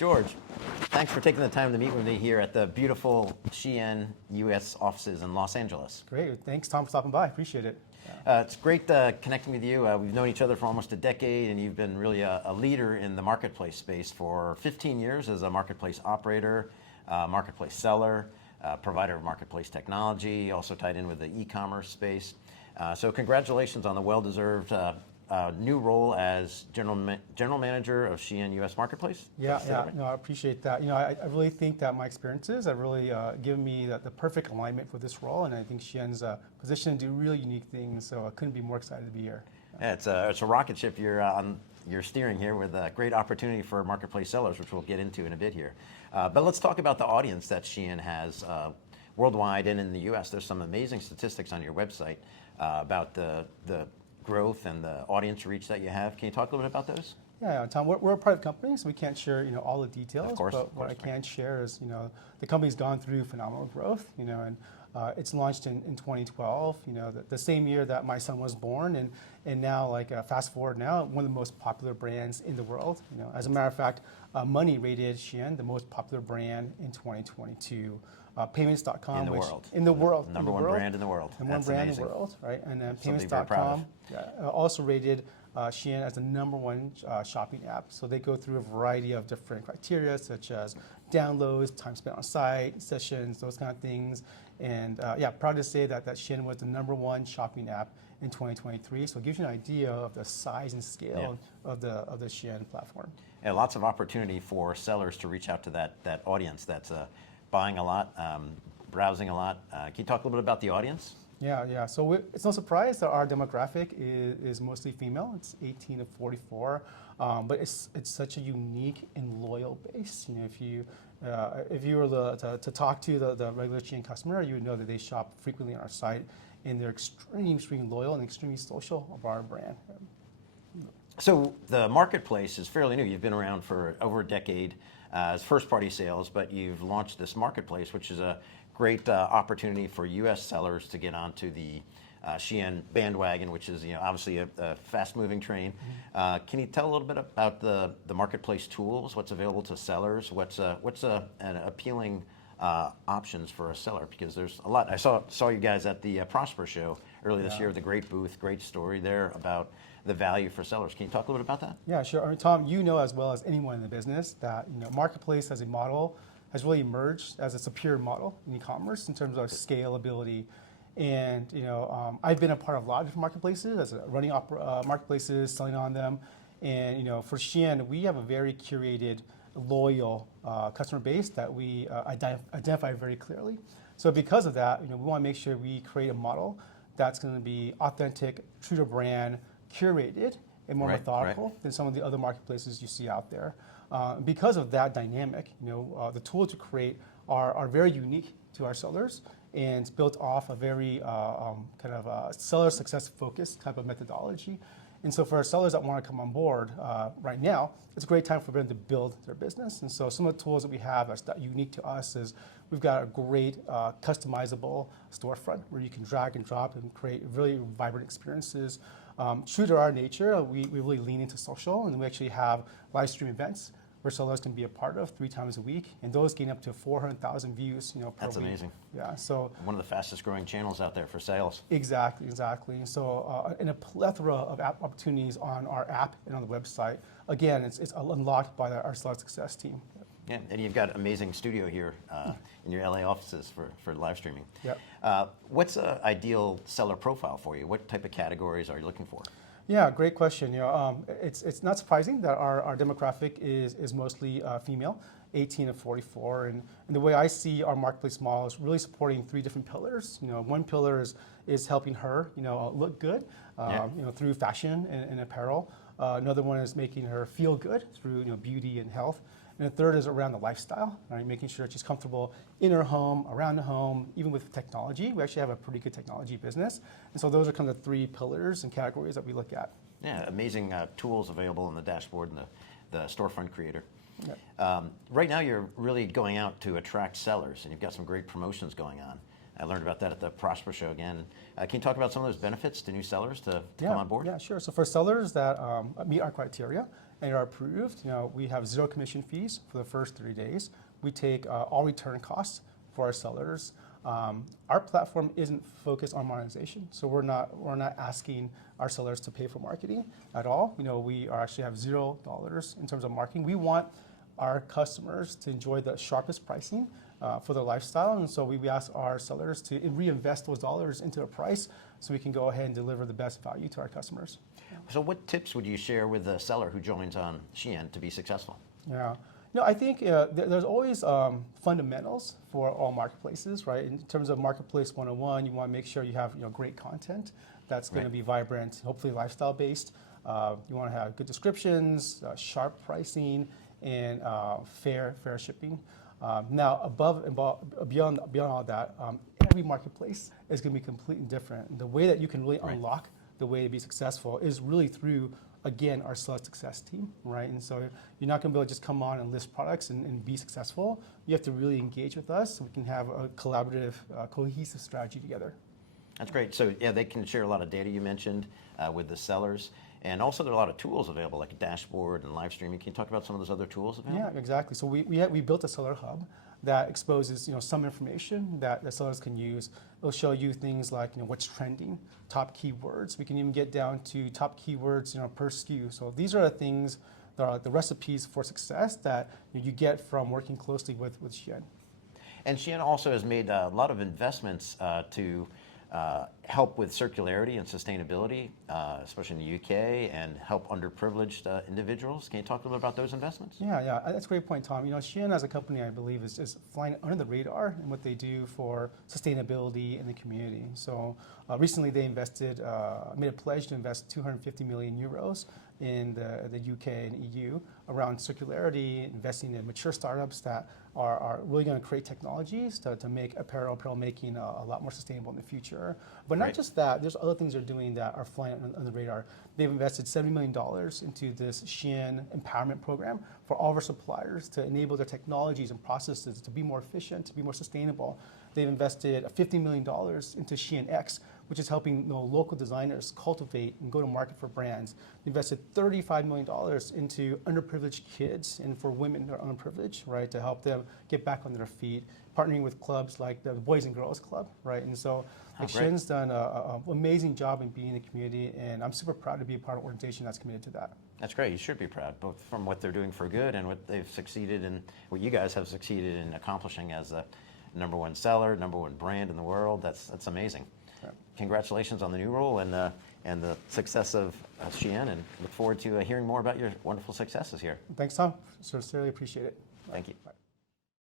George, thanks for taking the time to meet with me here at the beautiful Shein US offices in Los Angeles. Great. Thanks, Tom, for stopping by. Appreciate it. It's great connecting with you. We've known each other for almost a decade, and you've been really a leader in the marketplace space for 15 years as a marketplace operator, marketplace seller, provider of marketplace technology, also tied in with the e-commerce space. So congratulations on the well-deserved new role as general manager of Shein US Marketplace. Yeah, no, I appreciate that. I really think that my experiences have really given me the perfect alignment for this role, and I think Shein's positioned to do really unique things, so I couldn't be more excited to be here. Yeah, it's a rocket ship you're steering here with a great opportunity for marketplace sellers, which we'll get into in a bit here. But let's talk about the audience that Shein has worldwide and in the US. There's some amazing statistics on your website about the growth and the audience reach that you have. Can you talk a little bit about those? Yeah, Tom, we're a private company, so we can't share all the details. Of course, but what I can share is the company's gone through phenomenal growth. And it's launched in 2012. The same year that my son was born, and now fast forward now, one of the most popular brands in the world. As a matter of fact, Money rated Shein the most popular brand in 2022. Payments.com, in the world, number one brand in the world. Number one brand in the world, right? And then Payments.com also rated Shein as the #1 shopping app. So they go through a variety of different criteria, such as downloads, time spent on site, sessions, those kind of things. And proud to say that Shein was the #1 shopping app in 2023. So it gives you an idea of the size and scale of the Shein platform. Yeah, lots of opportunity for sellers to reach out to that audience that's buying a lot, browsing a lot. Can you talk a little bit about the audience? Yeah. So it's no surprise that our demographic is mostly female. It's 18 to 44, but it's such a unique and loyal base. If you were to talk to the regular Shein customer, you would know that they shop frequently on our site, and they're extremely loyal and extremely social of our brand. So the marketplace is fairly new. You've been around for over a decade as first-party sales, but you've launched this marketplace, which is a great opportunity for U.S. sellers to get onto the Shein bandwagon, which is obviously a fast-moving train. Can you tell a little bit about the marketplace tools? What's available to sellers? What's an appealing options for a seller? Because there's a lot. I saw you guys at the Prosper show earlier this year with a great booth, great story there about the value for sellers. Can you talk a little bit about that? Yeah, sure. Tom, as well as anyone in the business that marketplace as a model has really emerged as a superior model in e-commerce in terms of scalability. And I've been a part of a lot of different marketplaces, as running marketplaces, selling on them. And for Shein, we have a very curated, loyal customer base that we identify very clearly. So because of that, we want to make sure we create a model that's going to be authentic, true to brand, curated, and more methodical than some of the other marketplaces you see out there. Because of that dynamic, the tools to create are very unique to our sellers, and it's built off a very kind of seller success focused type of methodology. And so for our sellers that want to come on board right now, it's a great time for them to build their business. And so some of the tools that we have that's unique to us is we've got a great customizable storefront where you can drag and drop and create really vibrant experiences. True to our nature, we really lean into social, and we actually have live stream events where sellers can be a part of 3 times a week, and those gain up to 400,000 views per week. That's amazing. Yeah, so one of the fastest growing channels out there for sales. Exactly. And so in a plethora of app opportunities on our app and on the website. Again, it's unlocked by our seller success team. Yeah, and you've got an amazing studio here in your LA offices for live streaming. Yep. What's an ideal seller profile for you? What type of categories are you looking for? Yeah, great question. It's not surprising that our demographic is mostly female, 18 to 44, and the way I see our marketplace model is really supporting 3 different pillars. One pillar is helping her look good, through fashion and apparel. Another one is making her feel good through beauty and health. And the third is around the lifestyle, right? Making sure she's comfortable in her home, around the home, even with technology. We actually have a pretty good technology business. And so those are kind of the 3 pillars and categories that we look at. Yeah, amazing tools available in the dashboard and the storefront creator. Yep. Right now you're really going out to attract sellers, and you've got some great promotions going on. I learned about that at the Prosper show again. Can you talk about some of those benefits to new sellers to come on board? Yeah, sure. So for sellers that meet our criteria and are approved, we have zero commission fees for the first 30 days. We take all return costs for our sellers. Our platform isn't focused on monetization, so we're not asking our sellers to pay for marketing at all. We actually have $0 in terms of marketing. We want our customers to enjoy the sharpest pricing for their lifestyle, and so we ask our sellers to reinvest those dollars into a price so we can go ahead and deliver the best value to our customers. So what tips would you share with a seller who joins on Shein to be successful? Yeah. I think there's always fundamentals for all marketplaces, right? In terms of Marketplace 101, you want to make sure you have great content that's going to be vibrant, hopefully lifestyle based. You want to have good descriptions, sharp pricing, and fair shipping. Now, above and beyond all that, every marketplace is going to be completely different. The way that you can really unlock the way to be successful is really through, again, our seller success team, right? And so you're not going to be able to just come on and list products and be successful. You have to really engage with us so we can have a collaborative, cohesive strategy together. That's great. So yeah, they can share a lot of data you mentioned with the sellers. And also there are a lot of tools available, like a dashboard and live streaming. Can you talk about some of those other tools available? Yeah, exactly. So we built a seller hub that exposes some information that sellers can use. It'll show you things like what's trending, top keywords. We can even get down to top keywords per SKU. So these are the things that are the recipes for success that you get from working closely with Shein. And Shein also has made a lot of investments to help with circularity and sustainability, especially in the UK, and help underprivileged individuals. Can you talk a little bit about those investments? Yeah, that's a great point, Tom. Shein as a company, I believe, is flying under the radar in what they do for sustainability in the community. So recently they made a pledge to invest 250 million euros in the UK and EU around circularity, investing in mature startups that are really going to create technologies to make apparel making a lot more sustainable in the future. But not just that, there's other things they're doing that are flying on the radar. They've invested $70 million into this Shein empowerment program for all of our suppliers to enable their technologies and processes to be more efficient, to be more sustainable. They've invested $50 million into Shein X, which is helping local designers cultivate and go to market for brands. They invested $35 million into underprivileged kids and for women who are underprivileged, right, to help them get back on their feet, partnering with clubs like the Boys and Girls Club, right? And so Shein's done an amazing job in being in the community, and I'm super proud to be a part of an organization that's committed to that. That's great. You should be proud, both from what they're doing for good and what they've succeeded in, what you guys have succeeded in accomplishing as the #1 seller, #1 brand in the world. That's amazing. Right. Congratulations on the new role and the success of Shein, and look forward to hearing more about your wonderful successes here. Thanks, Tom. Sincerely appreciate it. Thank you. Bye.